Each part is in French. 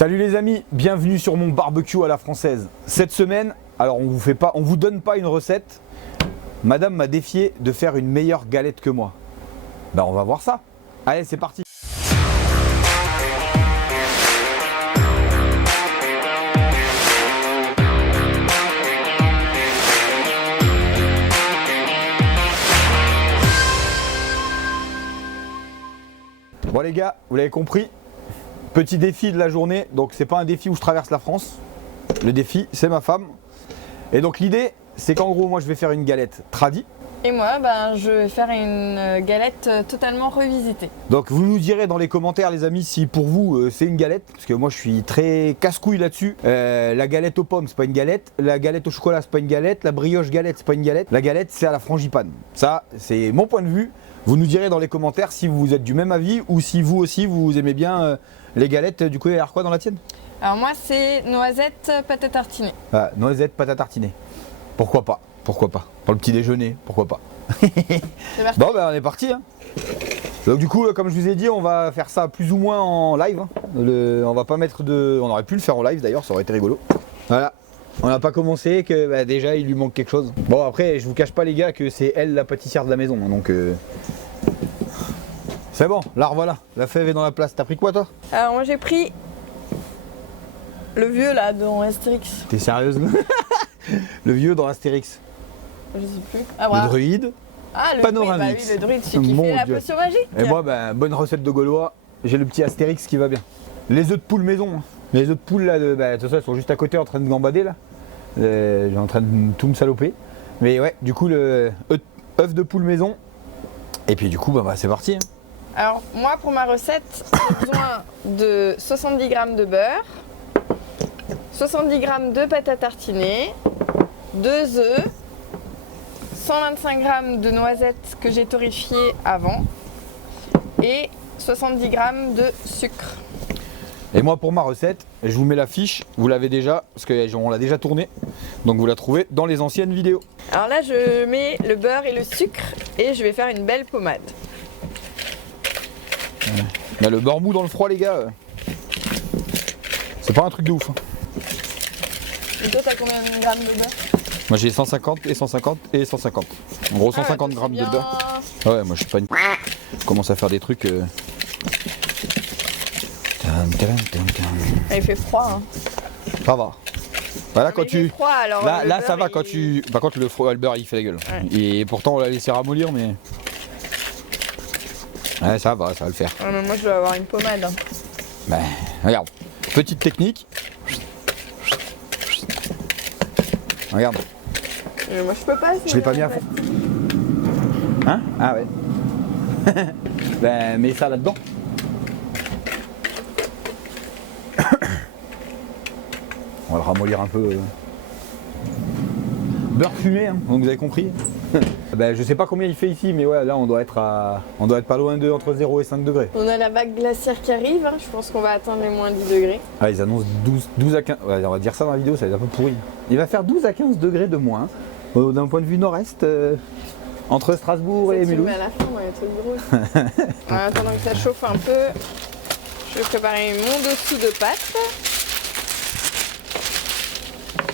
Salut les amis, bienvenue sur mon barbecue à la française. Cette semaine, alors on vous donne pas une recette. Madame m'a défié de faire une meilleure galette que moi. Ben on va voir ça. Allez, c'est parti. Bon les gars, vous l'avez compris, petit défi de la journée, donc c'est pas un défi où je traverse la France, le défi c'est ma femme. Et donc l'idée c'est qu'en gros moi je vais faire une galette tradie. Et moi je vais faire une galette totalement revisitée. Donc vous nous direz dans les commentaires les amis si pour vous c'est une galette, parce que moi je suis très casse-couille là-dessus. La galette aux pommes c'est pas une galette, la galette au chocolat c'est pas une galette, la brioche galette c'est pas une galette, la galette c'est à la frangipane. Ça c'est mon point de vue. Vous nous direz dans les commentaires si vous êtes du même avis ou si vous aussi vous aimez bien les galettes. Du coup il y a quoi dans la tienne? Alors moi c'est noisettes, patates tartinées. Ah, noisettes, patates tartinées. Pourquoi pas? Pourquoi pas? Pour le petit déjeuner, pourquoi pas? C'est Bon ben on est parti hein. Donc du coup comme je vous ai dit on va faire ça plus ou moins en live hein. On va pas mettre de... On aurait pu le faire en live d'ailleurs, ça aurait été rigolo. Voilà. On n'a pas commencé que bah, déjà il lui manque quelque chose. Bon après je vous cache pas les gars que c'est elle la pâtissière de la maison hein, donc c'est bon, là revoilà, la fève est dans la place. T'as pris quoi toi? Alors moi j'ai pris le vieux là dans Astérix. T'es sérieuse? Le vieux dans Astérix. Je sais plus. Ah, voilà. Le druide. Ah le Panoramix. druide, bah oui, le druide, celui qui Mon fait la Dieu. potion magique. Et moi ben, bonne recette de Gaulois, j'ai le petit Astérix qui va bien. Les œufs de poule maison. Hein. Les œufs de poule là, bah, tout ça, ils sont juste à côté en train de gambader là. J'ai en train de tout me saloper. Mais ouais, du coup le œuf de poule maison. Et puis du coup bah, c'est parti. Hein. Alors moi pour ma recette, j'ai besoin de 70 g de beurre, 70 g de pâte à tartiner, 2 œufs, 125 g de noisettes que j'ai torréfiées avant et 70 g de sucre. Et moi pour ma recette, je vous mets la fiche, vous l'avez déjà, parce qu'on l'a déjà tournée, donc vous la trouvez dans les anciennes vidéos. Alors là je mets le beurre et le sucre et je vais faire une belle pommade. Là, le beurre mou dans le froid les gars, c'est pas un truc de ouf. Hein. Et toi t'as combien de grammes de beurre? Moi j'ai 150 et 150 et 150. En gros 150 grammes de beurre. Ah ouais moi je suis pas une... Je commence à faire des trucs... Il fait froid hein. Ça va. Voilà quand Il fait tu... froid, alors Là, le là beurre, ça va quand tu... Par contre le beurre il fait la gueule. Ouais. Et pourtant on l'a laissé ramollir mais... Ouais ça va le faire. Ouais, mais moi je dois avoir une pommade. Hein. Ben regarde. Petite technique. Regarde. Moi je peux pas. Je l'ai pas mis à fond. Hein? Ah ouais. Ben mets ça là-dedans. On va le ramollir un peu. Beurre fumé, hein, donc vous avez compris. Ben, je sais pas combien il fait ici, mais ouais, là on doit être pas loin de entre 0 et 5 degrés. On a la vague glaciaire qui arrive, hein. Je pense qu'on va atteindre les moins 10 degrés. Ah, ils annoncent 12 à 15. Ouais, on va dire ça dans la vidéo, ça va être un peu pourri. Il va faire 12 à 15 degrés de moins, d'un point de vue nord-est, entre Strasbourg et Mulhouse. À la fin, ouais, truc drôle. En attendant que ça chauffe un peu, je vais préparer mon dessous de pâte.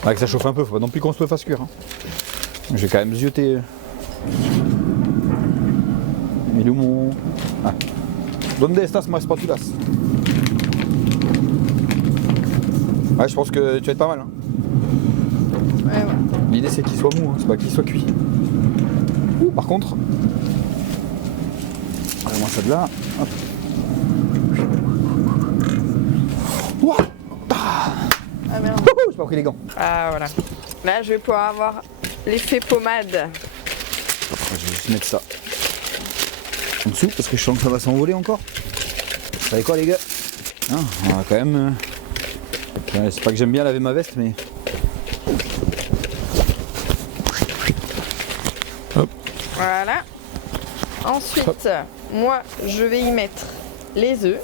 Ouais, que ça chauffe un peu, faut pas non plus qu'on se le fasse cuire. Hein. Je vais quand même zioter. Il est où mon... Ah. Donde estas más spatulas? Ouais, je pense que tu vas être pas mal. Hein. Ouais, ouais. L'idée c'est qu'il soit mou, hein. C'est pas qu'il soit cuit. Ouh, par contre, enlève-moi ça de là. Hop. Ouah. Ah merde. J'ai pas pris les gants. Ah voilà. Là, je vais pouvoir avoir l'effet pommade. Je vais juste mettre ça en dessous parce que je sens que ça va s'envoler encore. Vous savez quoi les gars? Hein, on va quand même... c'est pas que j'aime bien laver ma veste mais... Hop. Voilà. Ensuite, Hop. moi, je vais y mettre les œufs.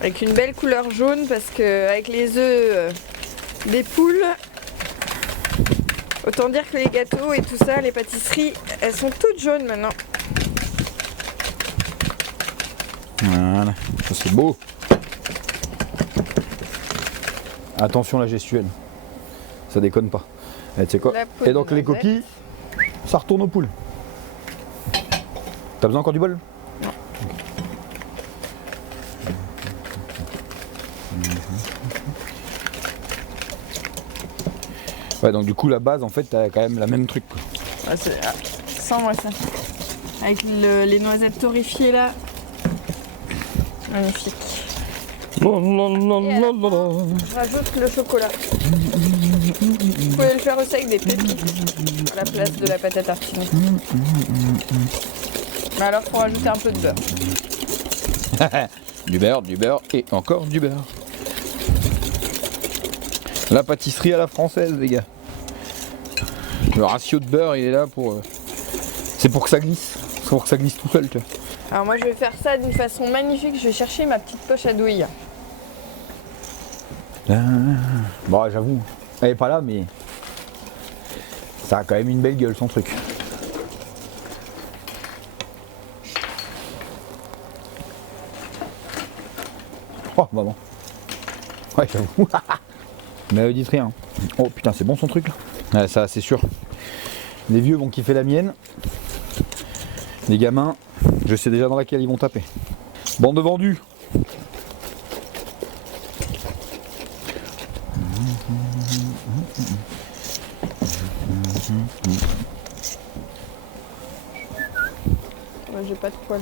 Avec une belle couleur jaune parce que avec les œufs des poules, autant dire que les gâteaux et tout ça, les pâtisseries, elles sont toutes jaunes maintenant. Voilà, ça c'est beau. Attention la gestuelle, ça déconne pas. Et tu sais quoi? Et donc les coquilles, ça retourne aux poules. T'as besoin encore du bol? Non. Ouais, donc du coup la base en fait t'as quand même la même truc quoi. Ah, sans moi ça. Avec les noisettes torréfiées là. Magnifique. Et je rajoute le chocolat. Vous pouvez le faire aussi avec des pépites à la place de la pâte à tartiner. Mais alors faut rajouter un peu de beurre. Du beurre et encore du beurre. La pâtisserie à la française les gars. Le ratio de beurre il est là pour... C'est pour que ça glisse. C'est pour que ça glisse tout seul tu vois. Alors moi je vais faire ça d'une façon magnifique. Je vais chercher ma petite poche à douille. Bon j'avoue, elle est pas là mais ça a quand même une belle gueule son truc. Oh maman. Ouais j'avoue. Mais dites rien. Oh putain c'est bon son truc là. Ouais, ça c'est sûr. Les vieux vont kiffer la mienne. Les gamins, je sais déjà dans laquelle ils vont taper. Bande de vendus. Ouais, j'ai pas de poils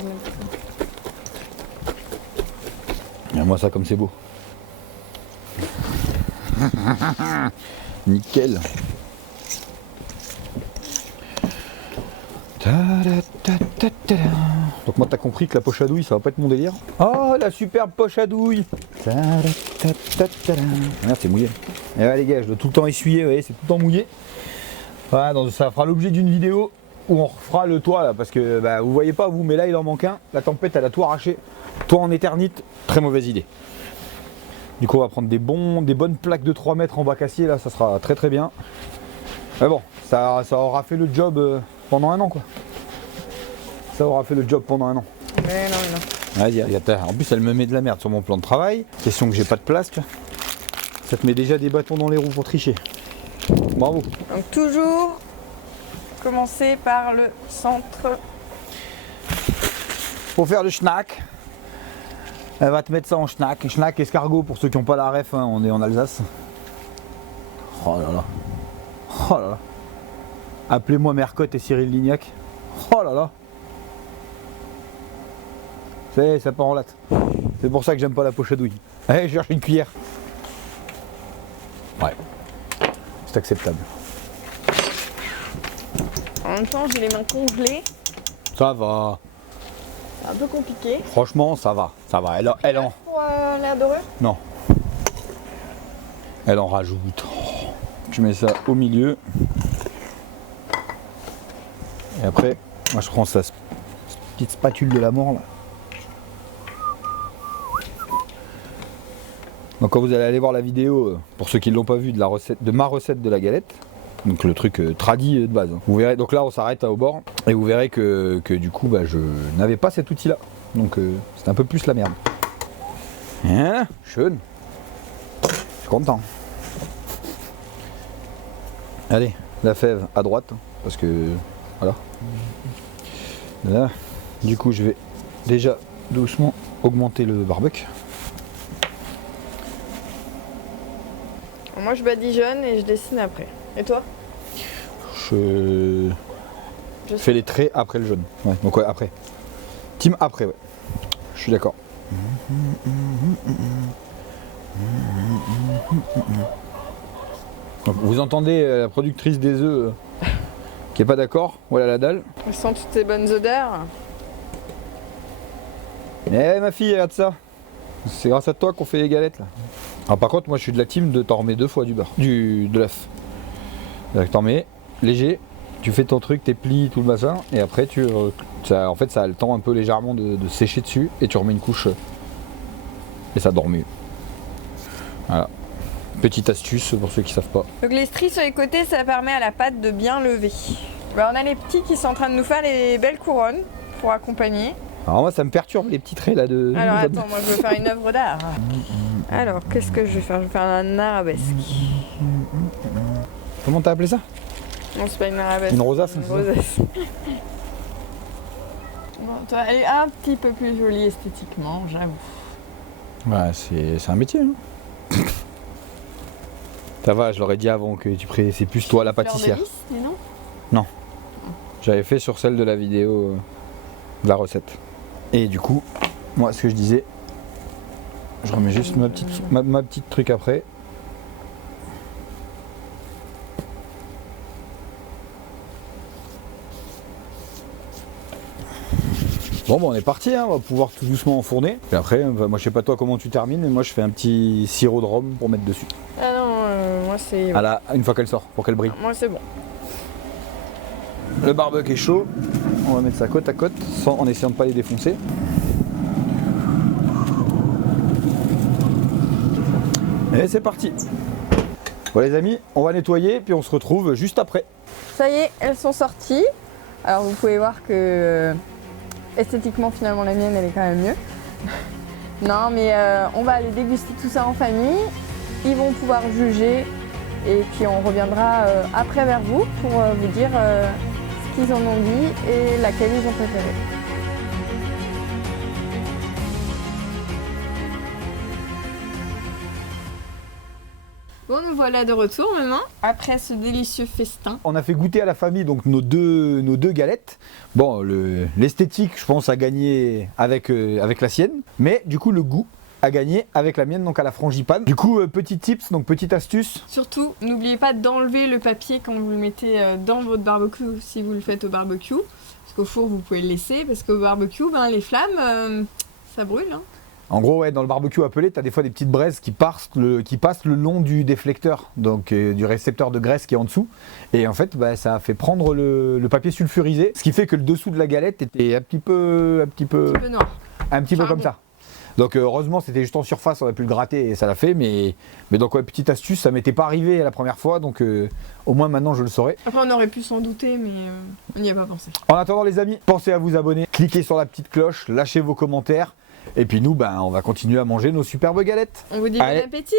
même. Moi ça comme c'est beau. Nickel. Donc moi t'as compris que la poche à douille ça va pas être mon délire. Oh la superbe poche à douille. Merde c'est mouillé. Et ouais les gars je dois tout le temps essuyer, vous voyez c'est tout le temps mouillé. Voilà donc ça fera l'objet d'une vidéo où on refera le toit là parce que bah, vous voyez pas vous mais là il en manque un. La tempête elle a tout arraché. Toit en éternite, très mauvaise idée. Du coup on va prendre des bonnes plaques de 3 mètres en bac acier là, ça sera très très bien. Mais bon, ça aura fait le job pendant un an quoi. Ça aura fait le job pendant un an. Mais non, non. Vas-y, en plus elle me met de la merde sur mon plan de travail. Question que j'ai pas de place là. Ça te met déjà des bâtons dans les roues pour tricher. Bravo. Donc toujours commencer par le centre. Pour faire le schnack. Elle va te mettre ça en schnack. Schnack escargot pour ceux qui n'ont pas la ref, hein, on est en Alsace. Oh là là. Oh là là. Appelez-moi Mercotte et Cyril Lignac. Oh là là. Ça part en latte. C'est pour ça que j'aime pas la poche à douille. Allez, je cherche une cuillère. Ouais. C'est acceptable. En même temps, j'ai les mains congelées. Ça va. C'est un peu compliqué. Franchement, ça va. Ça va. Elle en... Pour l'air dorure? Non. Elle en rajoute. Je mets ça au milieu. Et après, moi je prends cette petite spatule de la mort là. Donc quand vous allez aller voir la vidéo, pour ceux qui ne l'ont pas vu, de ma recette de la galette, donc le truc tradi de base, hein. Vous verrez, donc là on s'arrête au bord et vous verrez que du coup bah, je n'avais pas cet outil là. Donc c'est un peu plus la merde. Hein, schön. Je suis content. Allez, la fève à droite, parce que voilà. Là, du coup je vais déjà doucement augmenter le barbecue. Moi je badigeonne et je dessine après. Et toi? Je fais les traits après le jaune. Ouais, donc ouais, après. Team après, ouais. Je suis d'accord. Donc, vous entendez la productrice des œufs qui est pas d'accord. Voilà la dalle. Je sens toutes ces bonnes odeurs. Eh ma fille, regarde ça. C'est grâce à toi qu'on fait les galettes là. Alors par contre moi je suis de la team de t'en remets 2 fois du beurre, de l'œuf. T'en mets léger, tu fais ton truc, tes plis, tout le bassin, et après en fait ça a le temps un peu légèrement de sécher dessus et tu remets une couche et ça dort mieux. Voilà. Petite astuce pour ceux qui savent pas. Donc les stries sur les côtés, ça permet à la pâte de bien lever. Bah, on a les petits qui sont en train de nous faire les belles couronnes pour accompagner. Alors moi ça me perturbe les petits traits là de... Alors attends, moi je veux faire une œuvre d'art. Alors qu'est-ce que je vais faire? Je vais faire un arabesque. Comment t'as appelé ça? Non, c'est pas une arabesque. Une rosace, Une c'est ça rosace. Bon, toi, elle est un petit peu plus jolie esthétiquement, j'avoue. Ouais, c'est un métier. Hein. Ça va, je l'aurais dit avant que tu pries. C'est plus toi la pâtissière. Fleur de lys, dis non? Non. J'avais fait sur celle de la vidéo de la recette. Et du coup, moi ce que je disais, je remets juste ma petite truc après. Bon, on est parti, hein, on va pouvoir tout doucement enfourner. Et après, moi je sais pas toi comment tu termines, mais moi je fais un petit sirop de rhum pour mettre dessus. Ah non, moi c'est... Ah là, une fois qu'elle sort, pour qu'elle brille. Moi c'est bon. Le barbecue est chaud, on va mettre ça côte à côte, en essayant de pas les défoncer. Et c'est parti. Bon les amis, on va nettoyer, puis on se retrouve juste après. Ça y est, elles sont sorties. Alors vous pouvez voir que esthétiquement finalement la mienne elle est quand même mieux. Non mais on va aller déguster tout ça en famille. Ils vont pouvoir juger et puis on reviendra après vers vous pour vous dire ce qu'ils en ont dit et laquelle ils ont préféré. Bon, nous voilà de retour maintenant, après ce délicieux festin. On a fait goûter à la famille donc nos deux galettes. Bon, l'esthétique, je pense, a gagné avec la sienne, mais du coup, le goût a gagné avec la mienne, donc à la frangipane. Du coup, petit tips, donc petite astuce. Surtout, n'oubliez pas d'enlever le papier quand vous le mettez dans votre barbecue, si vous le faites au barbecue. Parce qu'au four, vous pouvez le laisser, parce qu'au barbecue, ben, les flammes, ça brûle. Hein. En gros, ouais, dans le barbecue appelé, tu as des fois des petites braises qui passent le long du déflecteur, donc du récepteur de graisse qui est en dessous. Et en fait, bah, ça a fait prendre le papier sulfurisé, ce qui fait que le dessous de la galette était un petit peu noir. Un petit peu comme ça. Donc heureusement, c'était juste en surface, on aurait pu le gratter et ça l'a fait. Mais donc, ouais, petite astuce, ça m'était pas arrivé la première fois, donc au moins maintenant je le saurai. Après, on aurait pu s'en douter, mais on n'y a pas pensé. En attendant, les amis, pensez à vous abonner, cliquez sur la petite cloche, lâchez vos commentaires. Et puis nous, ben, on va continuer à manger nos superbes galettes. On vous dit bon appétit!